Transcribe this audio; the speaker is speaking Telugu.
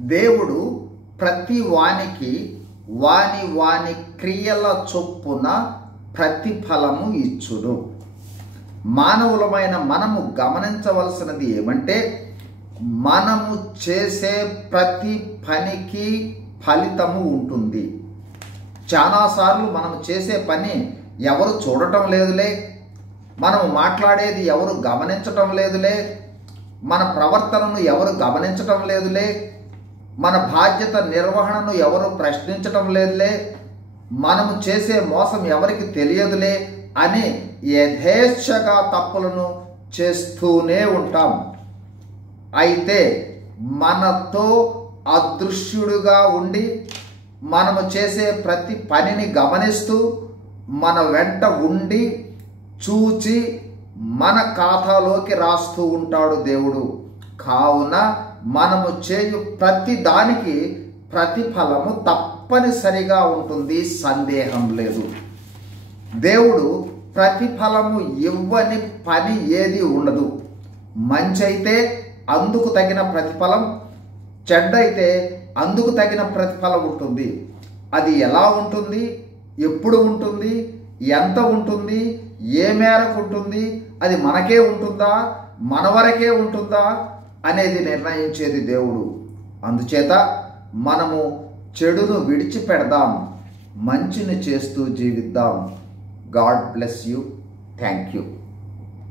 దేవుడు ప్రతి వానికి వాని వాని క్రియల చొప్పున ప్రతిఫలము ఇచ్చును. మానవులమైన మనము గమనించవలసినది ఏమంటే, మనము చేసే ప్రతి పనికి ఫలితము ఉంటుంది. చాలాసార్లు మనం చేసే పని ఎవరు చూడటం లేదులే, మనం మాట్లాడేది ఎవరు గమనించటం లేదులే, మన ప్రవర్తనను ఎవరు గమనించటం లేదులే, మన బాధ్యత నిర్వహణను ఎవరు ప్రశ్నించటం లేదులే, మనము చేసే మోసం ఎవరికి తెలియదులే అని యథేచ్ఛగా తప్పులను చేస్తూనే ఉంటాం. అయితే మనతో అదృశ్యుడుగా ఉండి మనము చేసే ప్రతి పనిని గమనిస్తూ మన వెంట ఉండి చూచి మన ఖాతాలోకి రాస్తూ ఉంటాడు దేవుడు. కావున మనము చేయు ప్రతి దానికి ప్రతిఫలము తప్పనిసరిగా ఉంటుంది, సందేహం లేదు. దేవుడు ప్రతిఫలము ఇవ్వని పని ఏది ఉండదు. మంచి అయితే అందుకు తగిన ప్రతిఫలం, చెడ్డైతే అందుకు తగిన ప్రతిఫలం ఉంటుంది. అది ఎలా ఉంటుంది, ఎప్పుడు ఉంటుంది, ఎంత ఉంటుంది, ఏ మేరకు ఉంటుంది, అది మనకే ఉంటుందా, మన వరకే ఉంటుందా అనేది నిర్ణయించేది దేవుడు. అందుచేత మనము చెడును విడిచిపెడదాం, మంచిని చేస్తూ జీవిద్దాం. God bless you. Thank you.